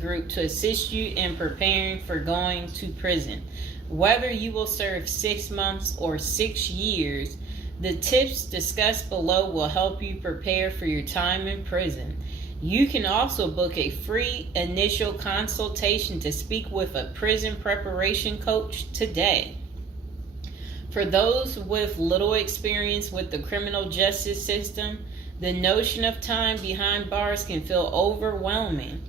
group to assist you in preparing for going to prison. Whether you will serve 6 months or 6 years, the tips discussed below will help you prepare for your time in prison. You can also book a free initial consultation to speak with a prison preparation coach today. For those with little experience with the criminal justice system, the notion of time behind bars can feel overwhelming.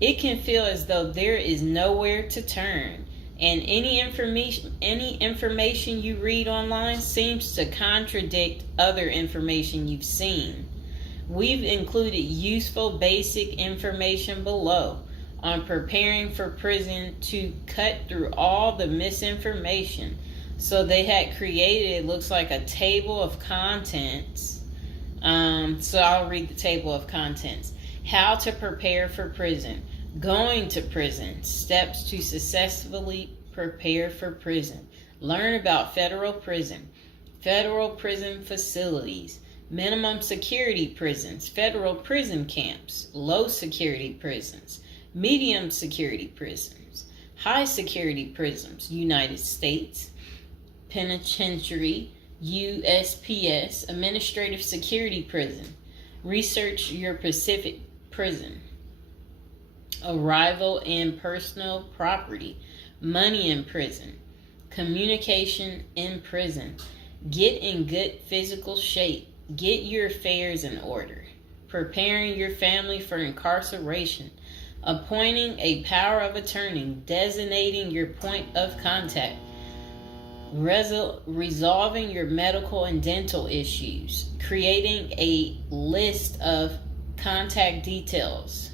It can feel as though there is nowhere to turn, and any information you read online seems to contradict other information you've seen. We've included useful basic information below on preparing for prison to cut through all the misinformation. So they had created, it looks like a table of contents. So I'll read the table of contents. How to prepare for prison. Going to prison. Steps to successfully prepare for prison. Learn about federal prison. Federal prison facilities. Minimum security prisons. Federal prison camps. Low security prisons. Medium security prisons. High security prisons. United States Penitentiary. USPS, Administrative Security Prison. Research your Pacific Prison. Arrival and personal property. Money in prison. Communication in prison. Get in good physical shape. Get your affairs in order. Preparing your family for incarceration. Appointing a power of attorney. Designating your point of contact. Resolving your medical and dental issues, creating a list of contact details,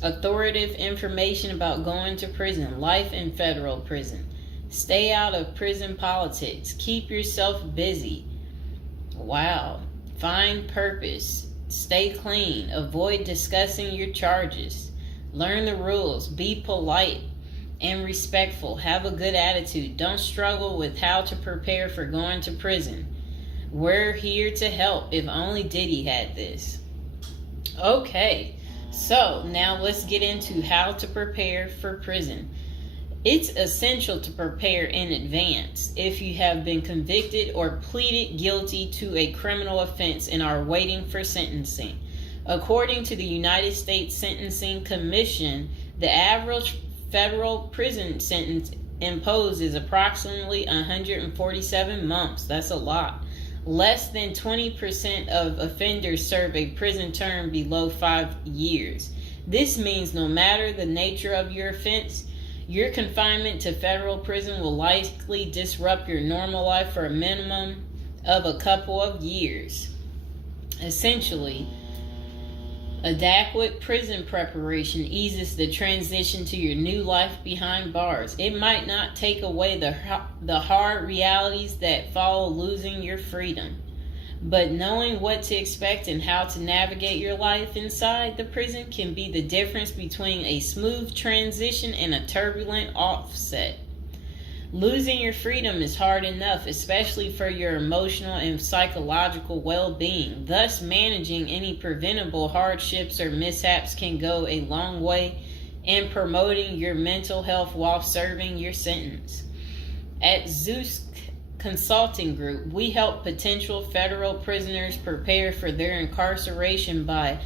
authoritative information about going to prison, life in federal prison, stay out of prison politics, keep yourself busy, find purpose, stay clean, avoid discussing your charges, learn the rules, be polite and respectful. Have a good attitude. Don't struggle with how to prepare for going to prison. We're here to help. If only Diddy had this. Okay, so now let's get into how to prepare for prison. It's essential to prepare in advance if you have been convicted or pleaded guilty to a criminal offense and are waiting for sentencing. According to the United States Sentencing Commission, the average federal prison sentence imposed is approximately 147 months. That's a lot. Less than 20% of offenders serve a prison term below 5 years. This means no matter the nature of your offense, your confinement to federal prison will likely disrupt your normal life for a minimum of a couple of years. Essentially, adequate prison preparation eases the transition to your new life behind bars. It might not take away the hard realities that follow losing your freedom, but knowing what to expect and how to navigate your life inside the prison can be the difference between a smooth transition and a turbulent offset. Losing your freedom is hard enough, especially for your emotional and psychological well-being. Thus, managing any preventable hardships or mishaps can go a long way in promoting your mental health while serving your sentence. At Zeus Consulting Group, we help potential federal prisoners prepare for their incarceration by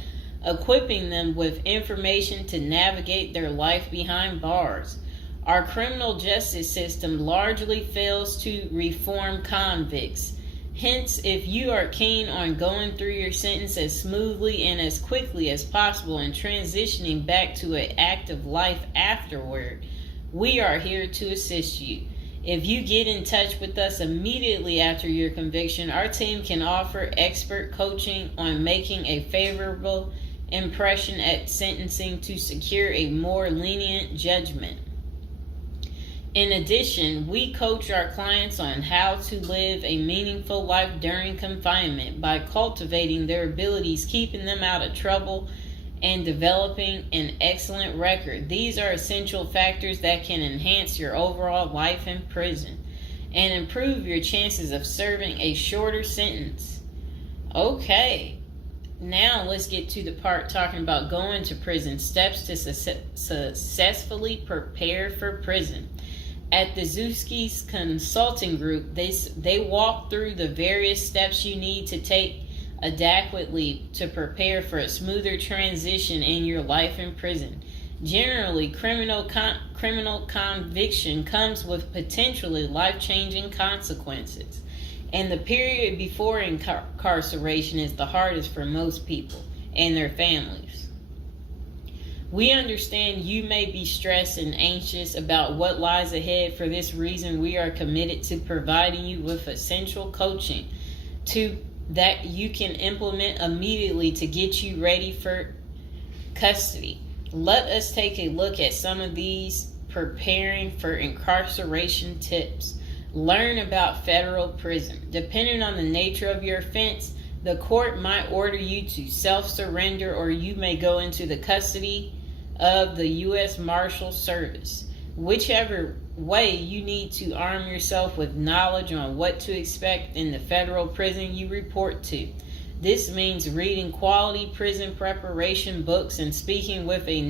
equipping them with information to navigate their life behind bars. Our criminal justice system largely fails to reform convicts. Hence, if you are keen on going through your sentence as smoothly and as quickly as possible and transitioning back to an active life afterward, we are here to assist you. If you get in touch with us immediately after your conviction, our team can offer expert coaching on making a favorable impression at sentencing to secure a more lenient judgment. In addition, we coach our clients on how to live a meaningful life during confinement by cultivating their abilities, keeping them out of trouble, and developing an excellent record. These are essential factors that can enhance your overall life in prison and improve your chances of serving a shorter sentence. Okay, now let's get to the part talking about going to prison, steps to successfully prepare for prison. At the Zuski's Consulting Group, they walk through the various steps you need to take adequately to prepare for a smoother transition in your life in prison. Generally, criminal conviction comes with potentially life-changing consequences, and the period before incarceration is the hardest for most people and their families. We understand you may be stressed and anxious about what lies ahead. For this reason, we are committed to providing you with essential coaching that you can implement immediately to get you ready for custody. Let us take a look at some of these preparing for incarceration tips. Learn about federal prison. Depending on the nature of your offense, the court might order you to self-surrender, or you may go into the custody of the U.S. Marshal Service. Whichever way, you need to arm yourself with knowledge on what to expect in the federal prison you report to. This means reading quality prison preparation books and speaking with a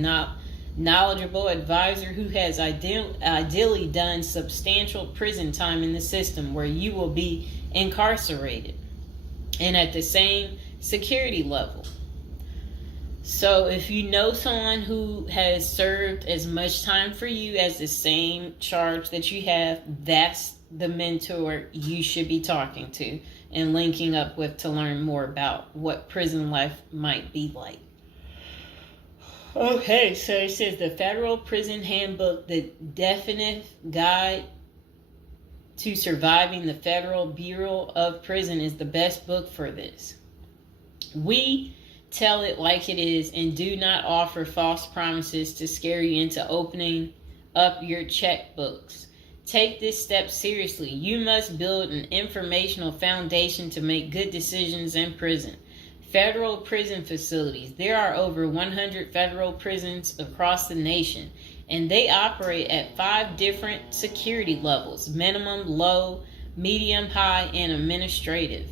knowledgeable advisor who has ideally done substantial prison time in the system where you will be incarcerated and at the same security level. So if you know someone who has served as much time for you as the same charge that you have, that's the mentor you should be talking to and linking up with to learn more about what prison life might be like. Okay, so it says the Federal Prison Handbook, the definitive guide to surviving the Federal Bureau of Prison, is the best book for this. We tell it like it is and do not offer false promises to scare you into opening up your checkbooks. Take this step seriously. You must build an informational foundation to make good decisions in prison. Federal prison facilities. There are over 100 federal prisons across the nation, and they operate at 5 different security levels: minimum, low, medium, high, and administrative.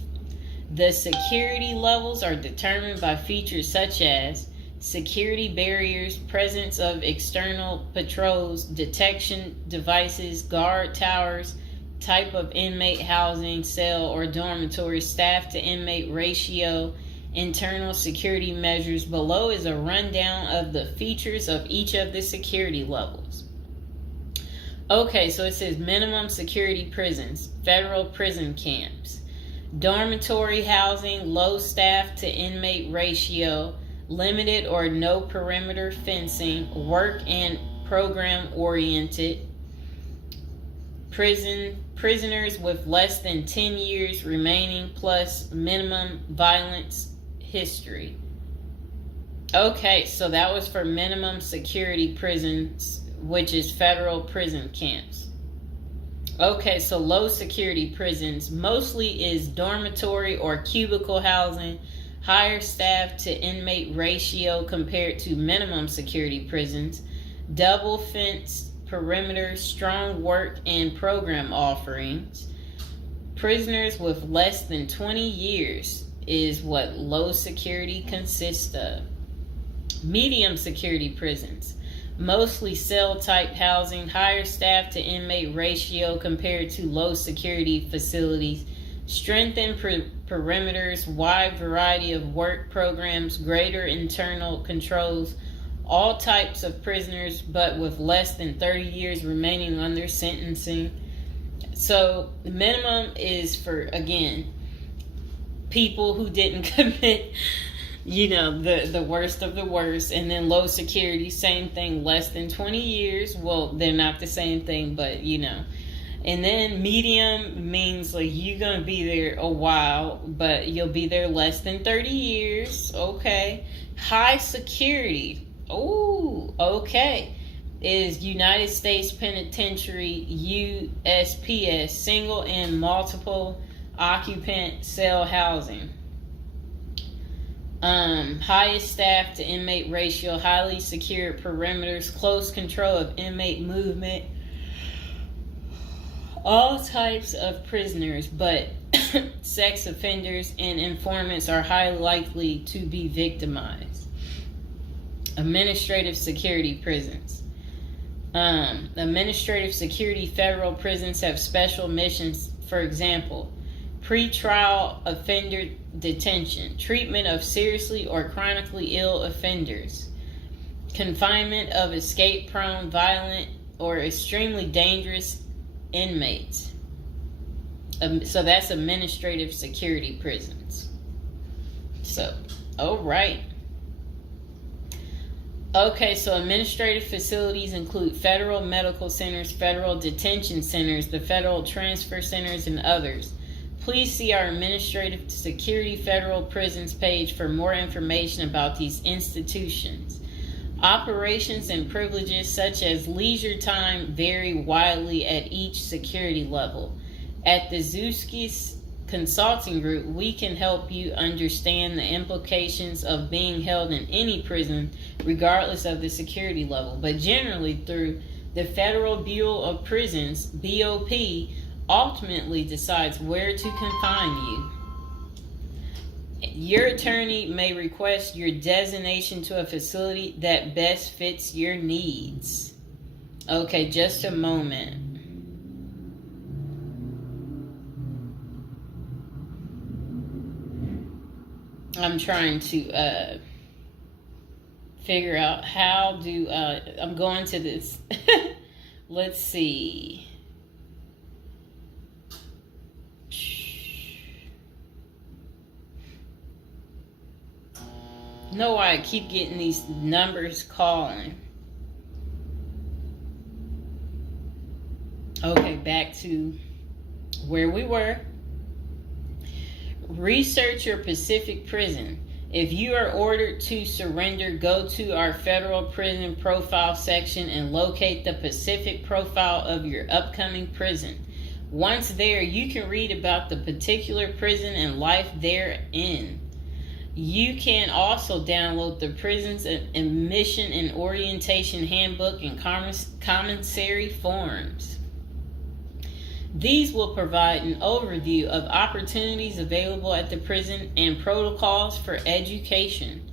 The security levels are determined by features such as security barriers, presence of external patrols, detection devices, guard towers, type of inmate housing, cell or dormitory, staff to inmate ratio, internal security measures. Below is a rundown of the features of each of the security levels. Okay, so it says minimum security prisons, federal prison camps. Dormitory housing, low staff to inmate ratio, limited or no perimeter fencing, work and program oriented. Prisoners with less than 10 years remaining plus minimum violence history. Okay, so that was for minimum security prisons, which is federal prison camps. Okay, so low security prisons mostly is dormitory or cubicle housing, higher staff to inmate ratio compared to minimum security prisons, double fenced perimeter, strong work and program offerings. Prisoners with less than 20 years is what low security consists of. Medium security prisons, mostly cell type housing, higher staff to inmate ratio compared to low security facilities, strengthened perimeters, wide variety of work programs, greater internal controls, all types of prisoners but with less than 30 years remaining on their sentencing. So the minimum is for, again, people who didn't commit the worst of the worst. And then low security, same thing, less than 20 years. Well, they're not the same thing, but And then medium means like you're going to be there a while, but you'll be there less than 30 years. Okay. High security. Oh, okay. Is United States Penitentiary, USPS, single and multiple occupant cell housing. Highest staff to inmate ratio, highly secured perimeters, close control of inmate movement. All types of prisoners, but sex offenders and informants are highly likely to be victimized. Administrative security prisons. Administrative security federal prisons have special missions. For example, pretrial offender detention, treatment of seriously or chronically ill offenders, confinement of escape-prone, violent, or extremely dangerous inmates. So that's administrative security prisons. So, all right. Okay, so administrative facilities include federal medical centers, federal detention centers, the federal transfer centers, and others. Please see our Administrative Security Federal Prisons page for more information about these institutions. Operations and privileges such as leisure time vary widely at each security level. At the Zuski Consulting Group, we can help you understand the implications of being held in any prison, regardless of the security level. But generally, through the Federal Bureau of Prisons, BOP, ultimately decides where to confine you. Your attorney may request your designation to a facility that best fits your needs. Okay, just a moment. I'm trying to figure out how do I'm going to this. Let's see. Know why I keep getting these numbers calling. Okay, back to where we were. Research your Pacific prison. If you are ordered to surrender, go to our federal prison profile section and locate the Pacific profile of your upcoming prison. Once there, you can read about the particular prison and life therein. You can also download the prison's admission and orientation handbook and commissary forms. These will provide an overview of opportunities available at the prison and protocols for education,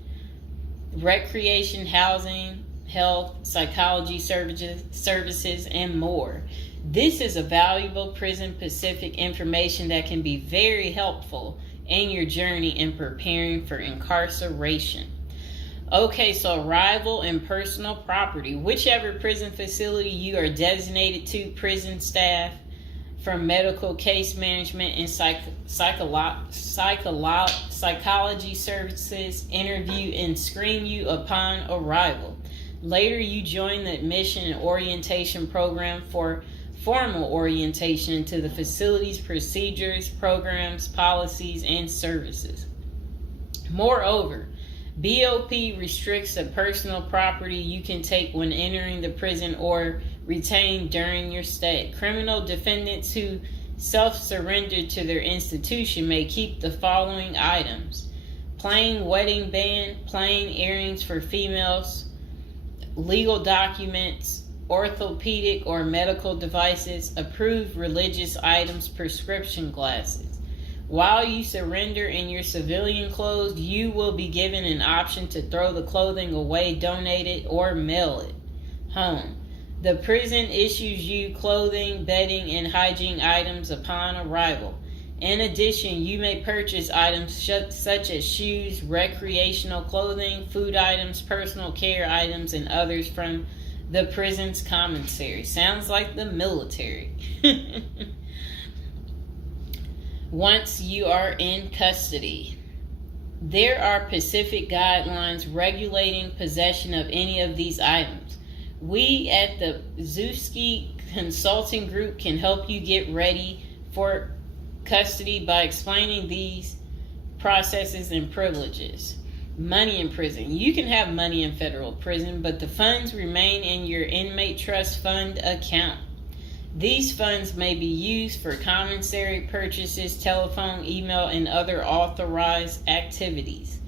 recreation, housing, health, psychology services, and more. This is a valuable Prison Pacific information that can be very helpful in your journey in preparing for incarceration. Okay, so arrival and personal property. Whichever prison facility you are designated to, prison staff from medical case management and psychology services interview and screen you upon arrival. Later, you join the admission and orientation program for formal orientation into the facility's procedures, programs, policies, and services. Moreover, BOP restricts the personal property you can take when entering the prison or retain during your stay. Criminal defendants who self-surrender to their institution may keep the following items: plain wedding band, plain earrings for females, legal documents, orthopedic or medical devices, approved religious items, prescription glasses. While you surrender in your civilian clothes, you will be given an option to throw the clothing away, donate it, or mail it home. The prison issues you clothing, bedding, and hygiene items upon arrival. In addition, you may purchase items such as shoes, recreational clothing, food items, personal care items, and others from the prison's commissary. Sounds like the military. Once you are in custody, there are Pacific guidelines regulating possession of any of these items. We at the Zuski Consulting Group can help you get ready for custody by explaining these processes and privileges. Money in prison. You can have money in federal prison, but the funds remain in your inmate trust fund account. These funds may be used for commissary purchases, telephone, email, and other authorized activities.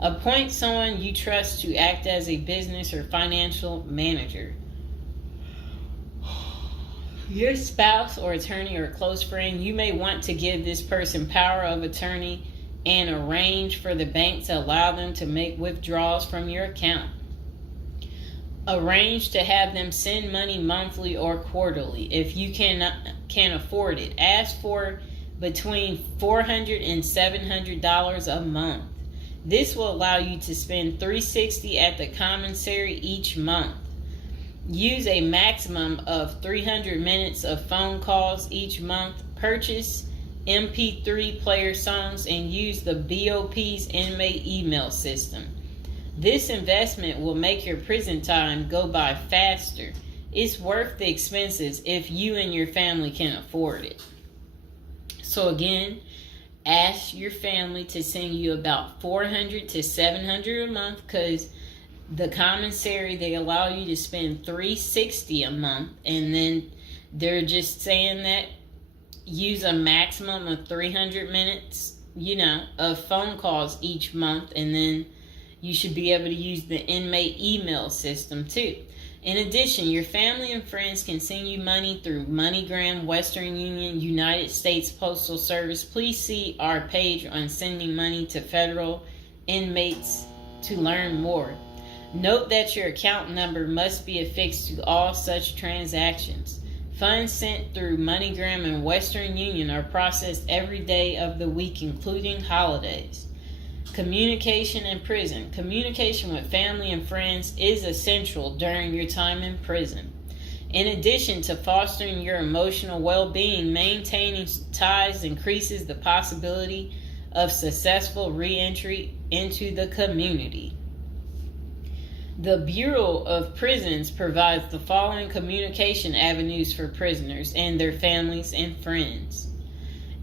Appoint someone you trust to act as a business or financial manager. Your spouse or attorney or close friend, you may want to give this person power of attorney and arrange for the bank to allow them to make withdrawals from your account. Arrange to have them send money monthly or quarterly if you can afford it. Ask for between $400 and $700 a month. This will allow you to spend $360 at the commissary each month. Use a maximum of 300 minutes of phone calls each month. Purchase MP3 player songs and use the BOP's inmate email system. This investment will make your prison time go by faster. It's worth the expenses if you and your family can afford it. So again, ask your family to send you about $400 to $700 a month, because the commissary, they allow you to spend $360 a month, and then they're just saying that use a maximum of 300 minutes, of phone calls each month, and then you should be able to use the inmate email system too. In addition, your family and friends can send you money through MoneyGram, Western Union, United States Postal Service. Please see our page on sending money to federal inmates to learn more. Note that your account number must be affixed to all such transactions. Funds sent through MoneyGram and Western Union are processed every day of the week, including holidays. Communication in prison. Communication with family and friends is essential during your time in prison. In addition to fostering your emotional well-being, maintaining ties increases the possibility of successful re-entry into the community. The Bureau of Prisons provides the following communication avenues for prisoners and their families and friends.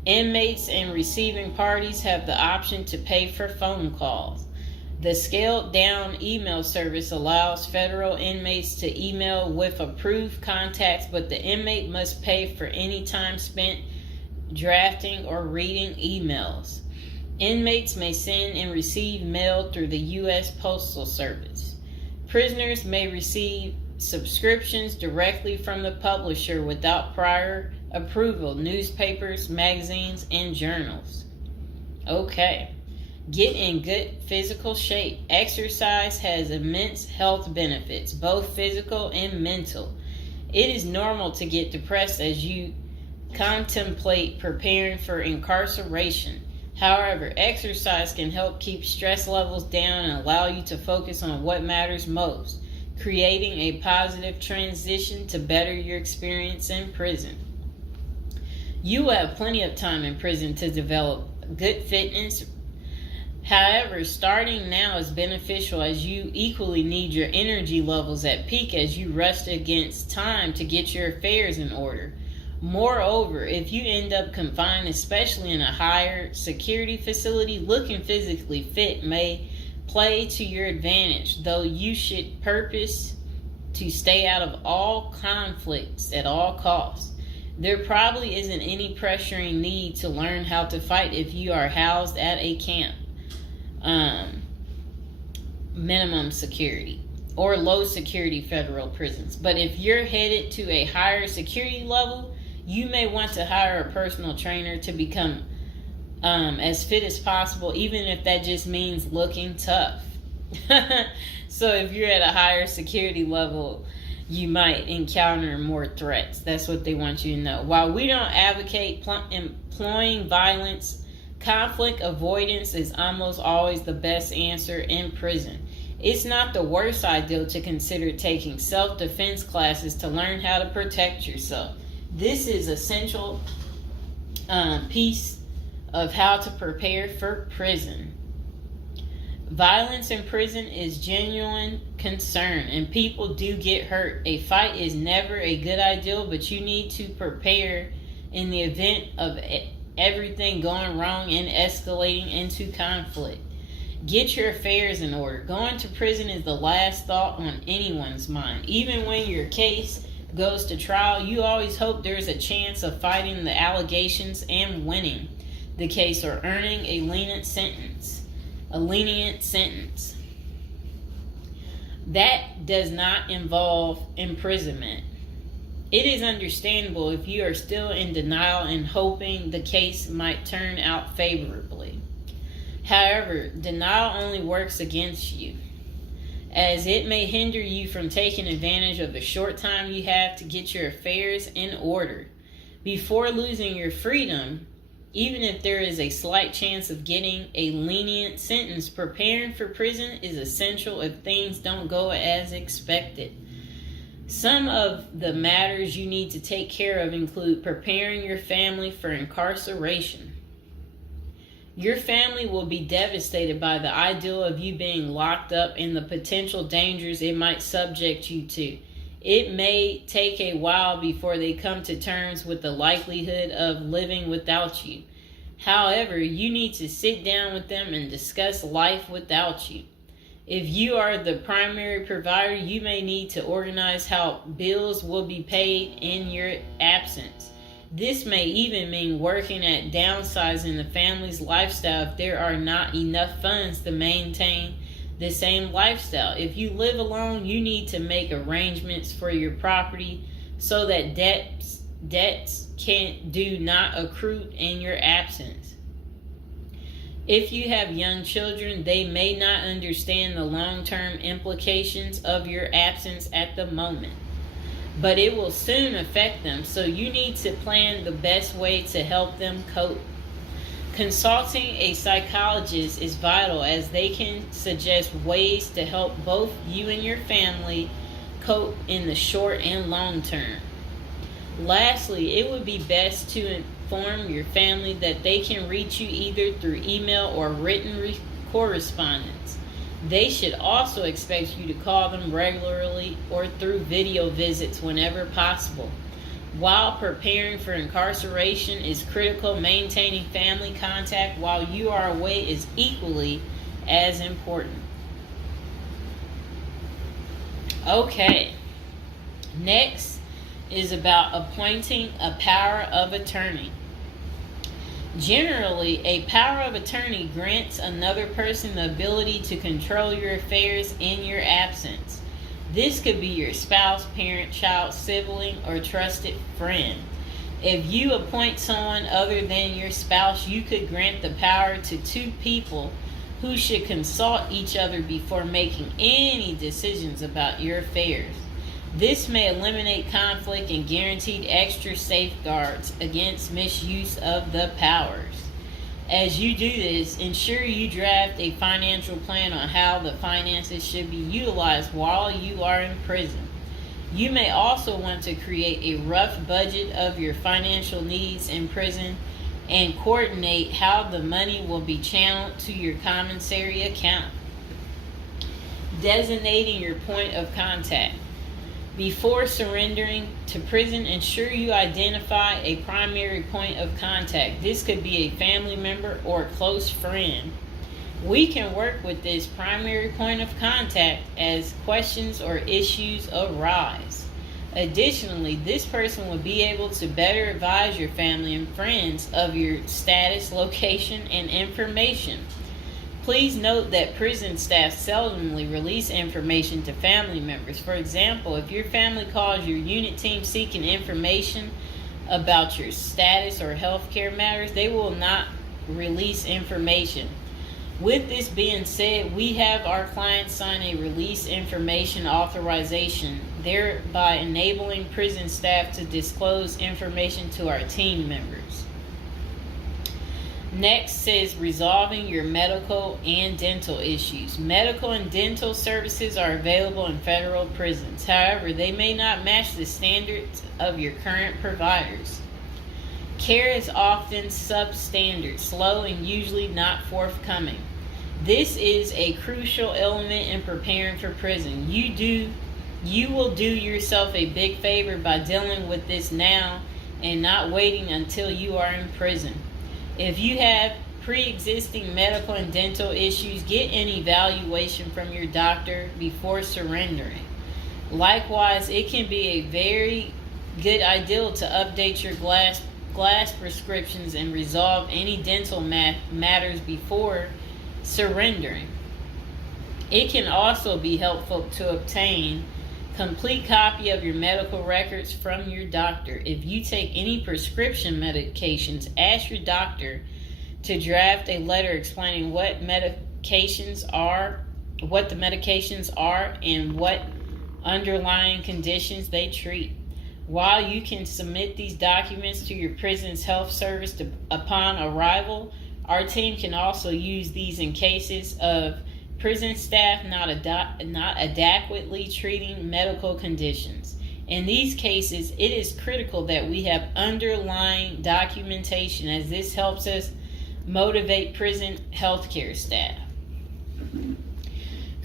Inmates and receiving parties have the option to pay for phone calls. The scaled-down email service allows federal inmates to email with approved contacts, but the inmate must pay for any time spent drafting or reading emails. Inmates may send and receive mail through the U.S. Postal Service. Prisoners may receive subscriptions directly from the publisher without prior approval, newspapers, magazines, and journals. Okay. Get in good physical shape. Exercise has immense health benefits, both physical and mental. It is normal to get depressed as you contemplate preparing for incarceration. However, exercise can help keep stress levels down and allow you to focus on what matters most, creating a positive transition to better your experience in prison. You have plenty of time in prison to develop good fitness. However, starting now is beneficial as you equally need your energy levels at peak as you rush against time to get your affairs in order. Moreover, if you end up confined, especially in a higher security facility, looking physically fit may play to your advantage, though you should purpose to stay out of all conflicts at all costs. There probably isn't any pressuring need to learn how to fight if you are housed at a camp, minimum security, or low security federal prisons. But if you're headed to a higher security level, you may want to hire a personal trainer to become as fit as possible, even if that just means looking tough. So if you're at a higher security level, you might encounter more threats. That's what they want you to know. While we don't advocate employing violence, conflict avoidance is almost always the best answer in prison. It's not the worst idea to consider taking self-defense classes to learn how to protect yourself. This is essential piece of how to prepare for prison. Violence in prison is genuine concern, and people do get hurt. A fight is never a good idea, but you need to prepare in the event of everything going wrong and escalating into conflict. Get your affairs in order. Going to prison is the last thought on anyone's mind. Even when your case goes to trial, you always hope there's a chance of fighting the allegations and winning the case or earning a lenient sentence. That does not involve imprisonment. It is understandable if you are still in denial and hoping the case might turn out favorably. However, denial only works against you, as it may hinder you from taking advantage of the short time you have to get your affairs in order. Before losing your freedom, even if there is a slight chance of getting a lenient sentence, preparing for prison is essential if things don't go as expected. Some of the matters you need to take care of include preparing your family for incarceration. Your family will be devastated by the idea of you being locked up and the potential dangers it might subject you to. It may take a while before they come to terms with the likelihood of living without you. However, you need to sit down with them and discuss life without you. If you are the primary provider, you may need to organize how bills will be paid in your absence. This may even mean working at downsizing the family's lifestyle if there are not enough funds to maintain the same lifestyle. If you live alone, you need to make arrangements for your property so that debts do not accrue in your absence. If you have young children, they may not understand the long-term implications of your absence at the moment, but it will soon affect them, so you need to plan the best way to help them cope. Consulting a psychologist is vital, as they can suggest ways to help both you and your family cope in the short and long term. Lastly, it would be best to inform your family that they can reach you either through email or written correspondence. They should also expect you to call them regularly or through video visits whenever possible. While preparing for incarceration is critical, maintaining family contact while you are away is equally as important. Okay, next is about appointing a power of attorney. Generally, a power of attorney grants another person the ability to control your affairs in your absence. This could be your spouse, parent, child, sibling, or trusted friend. If you appoint someone other than your spouse, you could grant the power to two people who should consult each other before making any decisions about your affairs. This may eliminate conflict and guarantee extra safeguards against misuse of the powers. As you do this, ensure you draft a financial plan on how the finances should be utilized while you are in prison. You may also want to create a rough budget of your financial needs in prison and coordinate how the money will be channeled to your commissary account. Designating your point of contact. Before surrendering to prison, ensure you identify a primary point of contact. This could be a family member or a close friend. We can work with this primary point of contact as questions or issues arise. Additionally, this person will be able to better advise your family and friends of your status, location, and information. Please note that prison staff seldomly release information to family members. For example, if your family calls your unit team seeking information about your status or healthcare matters, they will not release information. With this being said, we have our clients sign a release information authorization, thereby enabling prison staff to disclose information to our team members. Next is resolving your medical and dental issues. Medical and dental services are available in federal prisons. However, they may not match the standards of your current providers. Care is often substandard, slow, and usually not forthcoming. This is a crucial element in preparing for prison. You will do yourself a big favor by dealing with this now and not waiting until you are in prison. If you have pre-existing medical and dental issues, get an evaluation from your doctor before surrendering. Likewise, it can be a very good idea to update your glass prescriptions and resolve any dental matters before surrendering. It can also be helpful to obtain Complete copy of your medical records from your doctor. If you take any prescription medications, ask your doctor to draft a letter explaining what the medications are, and what underlying conditions they treat. While you can submit these documents to your prison's health service upon arrival, our team can also use these in cases of prison staff not adequately treating medical conditions. In these cases, it is critical that we have underlying documentation, as this helps us motivate prison healthcare staff.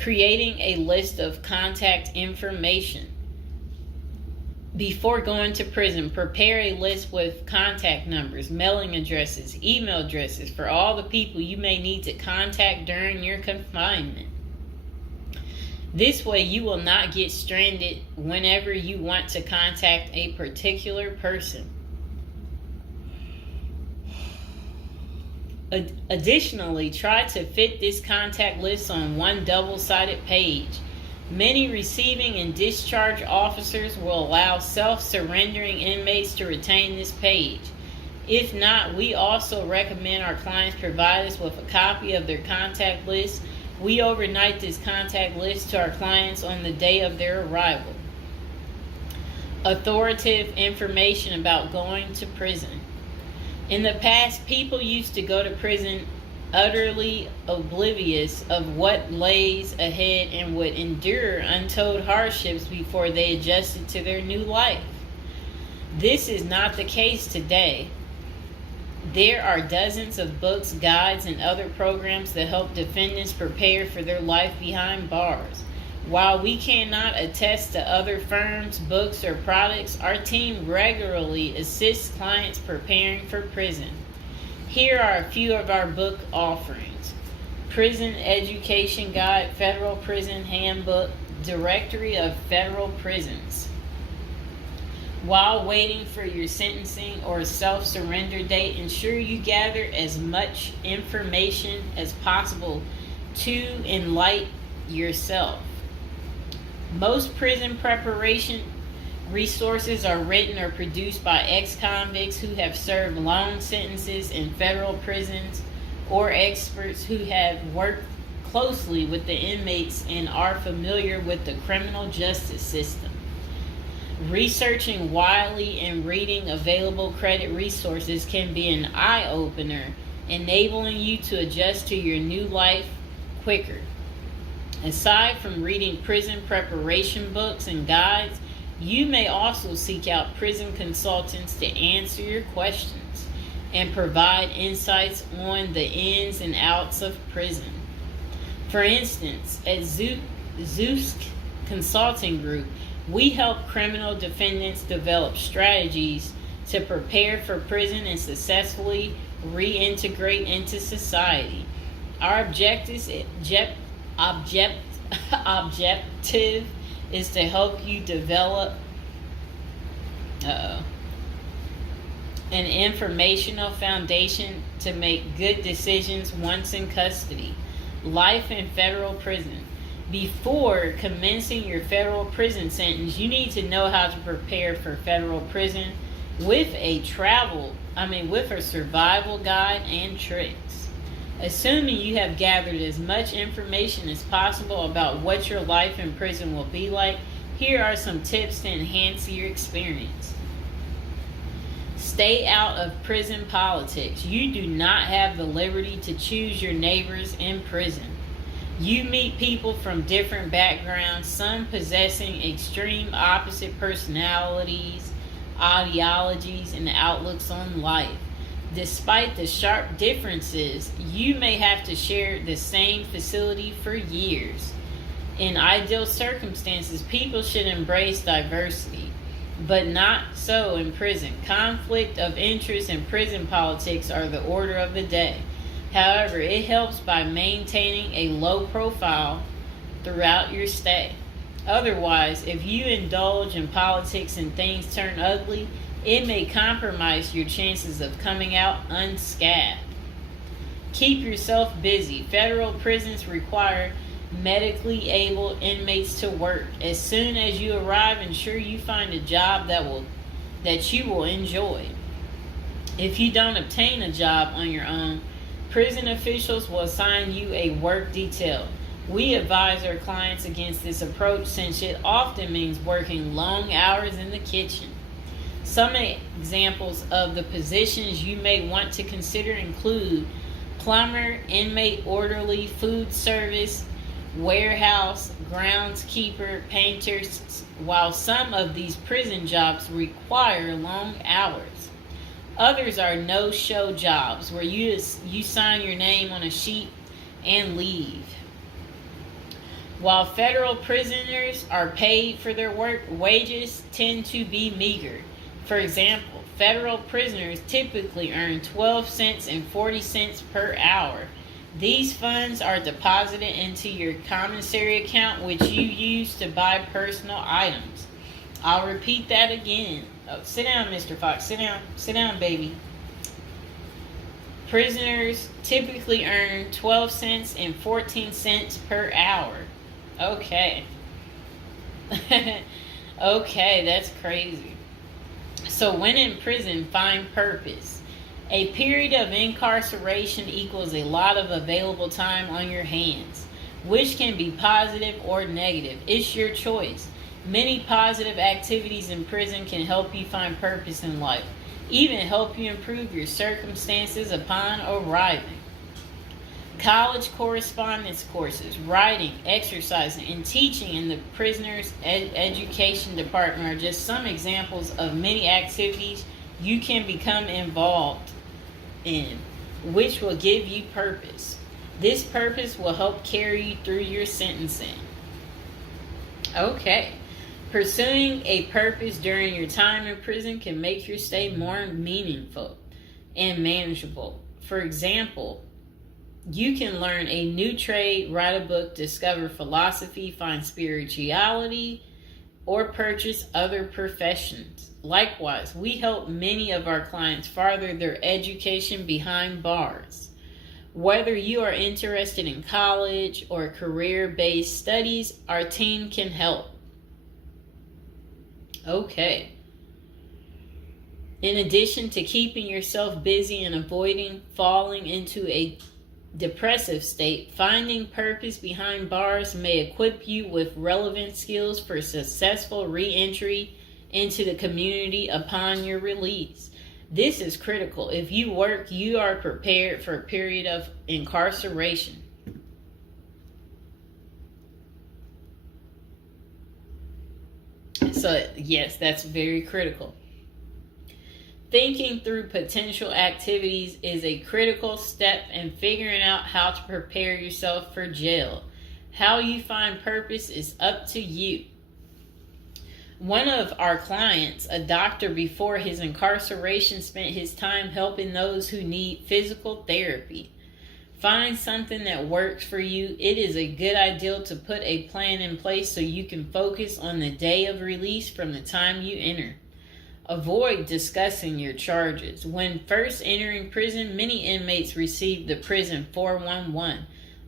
Creating a list of contact information. Before going to prison, prepare a list with contact numbers, mailing addresses, email addresses for all the people you may need to contact during your confinement. This way, you will not get stranded whenever you want to contact a particular person. Additionally, try to fit this contact list on one double-sided page. Many receiving and discharge officers will allow self-surrendering inmates to retain this page. If not, we also recommend our clients provide us with a copy of their contact list. We overnight this contact list to our clients on the day of their arrival. Authoritative information about going to prison. In the past, people used to go to prison utterly oblivious of what lays ahead and would endure untold hardships before they adjusted to their new life. This is not the case today. There are dozens of books, guides, and other programs that help defendants prepare for their life behind bars. While we cannot attest to other firms, books, or products, our team regularly assists clients preparing for prison. Here are a few of our book offerings: Prison Education Guide, Federal Prison Handbook, Directory of Federal Prisons. While waiting for your sentencing or self-surrender date, ensure you gather as much information as possible to enlighten yourself. Most prison preparation resources are written or produced by ex-convicts who have served long sentences in federal prisons, or experts who have worked closely with the inmates and are familiar with the criminal justice system. Researching widely and reading available credit resources can be an eye-opener, enabling you to adjust to your new life quicker. Aside from reading prison preparation books and guides, you may also seek out prison consultants to answer your questions and provide insights on the ins and outs of prison. For instance, at Zeus Consulting Group, we help criminal defendants develop strategies to prepare for prison and successfully reintegrate into society. Our objective is to help you develop an informational foundation to make good decisions once in custody. Life in federal prison. Before commencing your federal prison sentence, you need to know how to prepare for federal prison with a survival guide and tricks. Assuming you have gathered as much information as possible about what your life in prison will be like, here are some tips to enhance your experience. Stay out of prison politics. You do not have the liberty to choose your neighbors in prison. You meet people from different backgrounds, some possessing extreme opposite personalities, ideologies, and outlooks on life. Despite the sharp differences, you may have to share the same facility for years. In ideal circumstances, people should embrace diversity, but not so in prison. Conflict of interest and prison politics are the order of the day. However, it helps by maintaining a low profile throughout your stay. Otherwise, if you indulge in politics and things turn ugly, it may compromise your chances of coming out unscathed. Keep yourself busy. Federal prisons require medically able inmates to work. As soon as you arrive, ensure you find a job that you will enjoy. If you don't obtain a job on your own, prison officials will assign you a work detail. We advise our clients against this approach since it often means working long hours in the kitchen. Some examples of the positions you may want to consider include plumber, inmate orderly, food service, warehouse, groundskeeper, painters, while some of these prison jobs require long hours. Others are no-show jobs where you sign your name on a sheet and leave. While federal prisoners are paid for their work, wages tend to be meager. For example, federal prisoners typically earn 12 cents and 40 cents per hour. These funds are deposited into your commissary account, which you use to buy personal items. I'll repeat that again. Oh, sit down, Mr. Fox. Sit down. Sit down, baby. Prisoners typically earn 12 cents and 14 cents per hour. Okay. Okay, that's crazy. So when in prison, find purpose. A period of incarceration equals a lot of available time on your hands, which can be positive or negative. It's your choice. Many positive activities in prison can help you find purpose in life, even help you improve your circumstances upon arriving. College correspondence courses, writing, exercising, and teaching in the prisoner's education department are just some examples of many activities you can become involved in, which will give you purpose. This purpose will help carry you through your sentencing. Okay. Pursuing a purpose during your time in prison can make your stay more meaningful and manageable. For example, you can learn a new trade, write a book, discover philosophy, find spirituality, or purchase other professions. Likewise, we help many of our clients further their education behind bars. Whether you are interested in college or career-based studies, our team can help. Okay. In addition to keeping yourself busy and avoiding falling into a depressive state, finding purpose behind bars may equip you with relevant skills for successful re-entry into the community upon your release. This is critical. If you work, you are prepared for a period of incarceration. So, yes, that's very critical. Thinking through potential activities is a critical step in figuring out how to prepare yourself for jail. How you find purpose is up to you. One of our clients, a doctor before his incarceration, spent his time helping those who need physical therapy. Find something that works for you. It is a good idea to put a plan in place so you can focus on the day of release from the time you enter. Avoid discussing your charges. When first entering prison, many inmates receive the prison 411.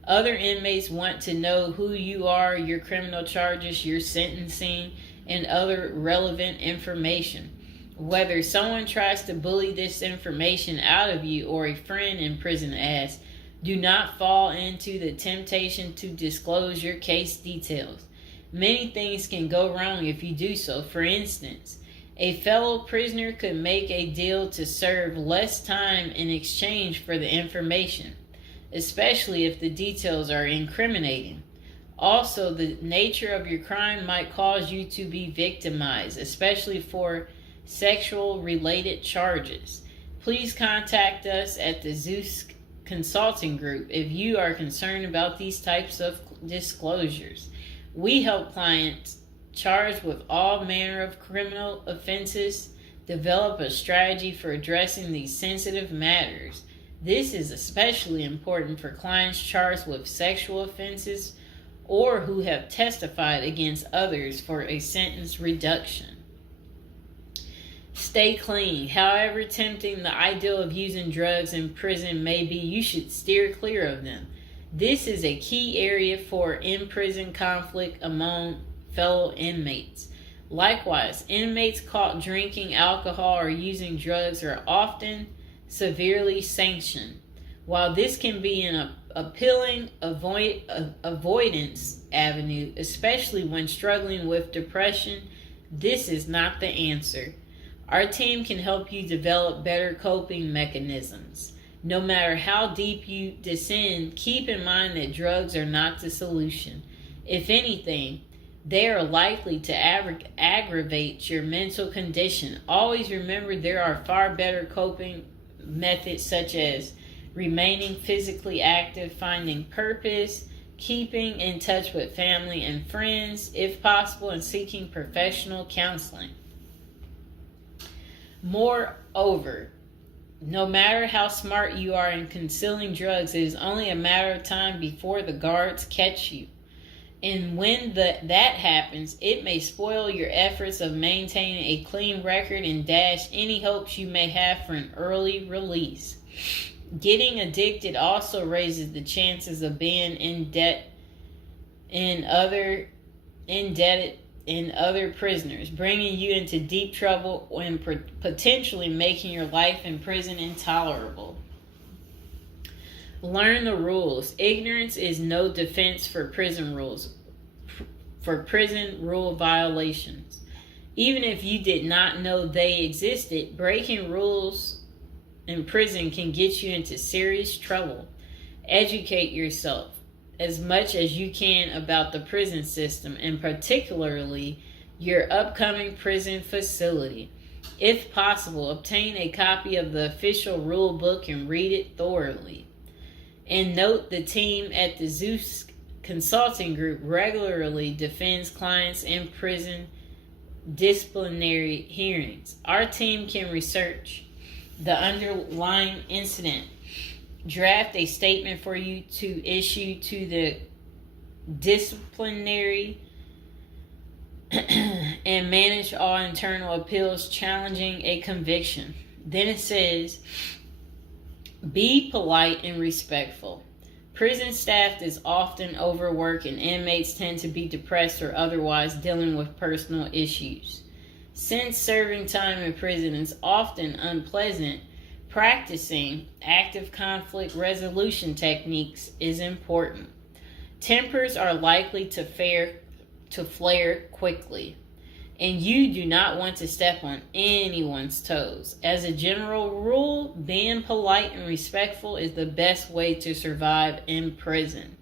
Other inmates want to know who you are, your criminal charges, your sentencing, and other relevant information. Whether someone tries to bully this information out of you or a friend in prison asks, do not fall into the temptation to disclose your case details. Many things can go wrong if you do so. For instance, a fellow prisoner could make a deal to serve less time in exchange for the information, especially if the details are incriminating. Also, the nature of your crime might cause you to be victimized, especially for sexual-related charges. Please contact us at the Zeus Consulting Group if you are concerned about these types of disclosures. We help clients charged with all manner of criminal offenses develop a strategy for addressing these sensitive matters. This is especially important for clients charged with sexual offenses or who have testified against others for a sentence reduction. Stay clean. However tempting the ideal of using drugs in prison may be, you should steer clear of them. This is a key area for in-prison conflict among fellow inmates. Likewise, inmates caught drinking alcohol or using drugs are often severely sanctioned. While this can be an appealing avoidance avenue, especially when struggling with depression, this is not the answer. Our team can help you develop better coping mechanisms. No matter how deep you descend, keep in mind that drugs are not the solution. If anything, they are likely to aggravate your mental condition. Always remember there are far better coping methods such as remaining physically active, finding purpose, keeping in touch with family and friends, if possible, and seeking professional counseling. Moreover, no matter how smart you are in concealing drugs, it is only a matter of time before the guards catch you. And when that happens, it may spoil your efforts of maintaining a clean record and dash any hopes you may have for an early release. Getting addicted also raises the chances of being indebted in other prisoners, bringing you into deep trouble and potentially making your life in prison intolerable. Learn the rules. Ignorance is no defense for prison rules, for prison rule violations. Even if you did not know they existed, breaking rules in prison can get you into serious trouble. Educate yourself as much as you can about the prison system, and particularly your upcoming prison facility. If possible, obtain a copy of the official rule book and read it thoroughly. And note, the team at the Zeus Consulting Group regularly defends clients in prison disciplinary hearings. Our team can research the underlying incident, draft a statement for you to issue to the disciplinary, and manage all internal appeals challenging a conviction. Then it says, be polite and respectful. Prison staff is often overworked and inmates tend to be depressed or otherwise dealing with personal issues. Since serving time in prison is often unpleasant, practicing active conflict resolution techniques is important. Tempers are likely to flare quickly, and you do not want to step on anyone's toes. As a general rule, being polite and respectful is the best way to survive in prison,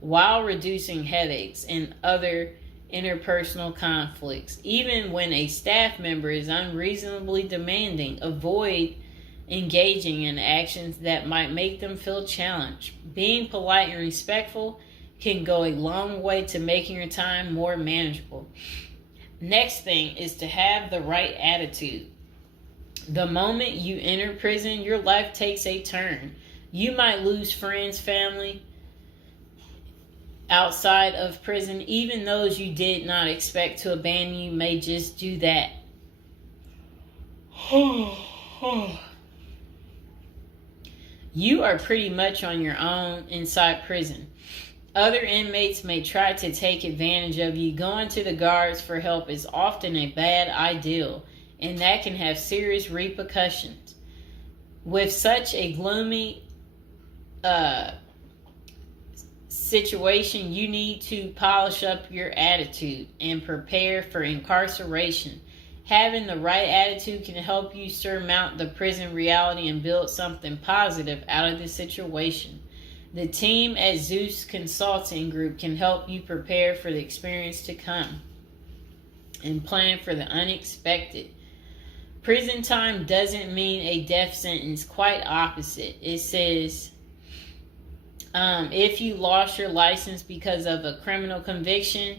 while reducing headaches and other interpersonal conflicts. Even when a staff member is unreasonably demanding, avoid engaging in actions that might make them feel challenged. Being polite and respectful can go a long way to making your time more manageable. Next thing is to have the right attitude. The moment you enter prison, your life takes a turn. You might lose friends, family outside of prison. Even those you did not expect to abandon you may just do that. You are pretty much on your own inside prison. Other inmates may try to take advantage of you. Going to the guards for help is often a bad idea, and that can have serious repercussions. With such a gloomy situation, you need to polish up your attitude and prepare for incarceration. Having the right attitude can help you surmount the prison reality and build something positive out of the situation. The team at Zeus Consulting Group can help you prepare for the experience to come and plan for the unexpected. Prison time doesn't mean a death sentence, quite opposite. It says, if you lost your license because of a criminal conviction,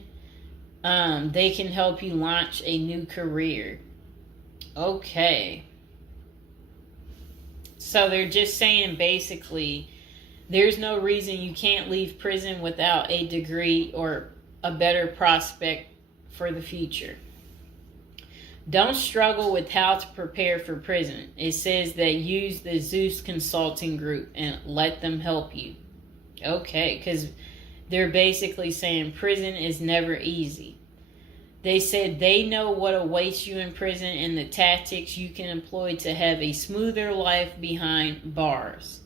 they can help you launch a new career. Okay. So they're just saying basically, there's no reason you can't leave prison without a degree or a better prospect for the future. Don't struggle with how to prepare for prison. It says that use the Zeus Consulting Group and let them help you. Okay, because they're basically saying prison is never easy. They said they know what awaits you in prison and the tactics you can employ to have a smoother life behind bars.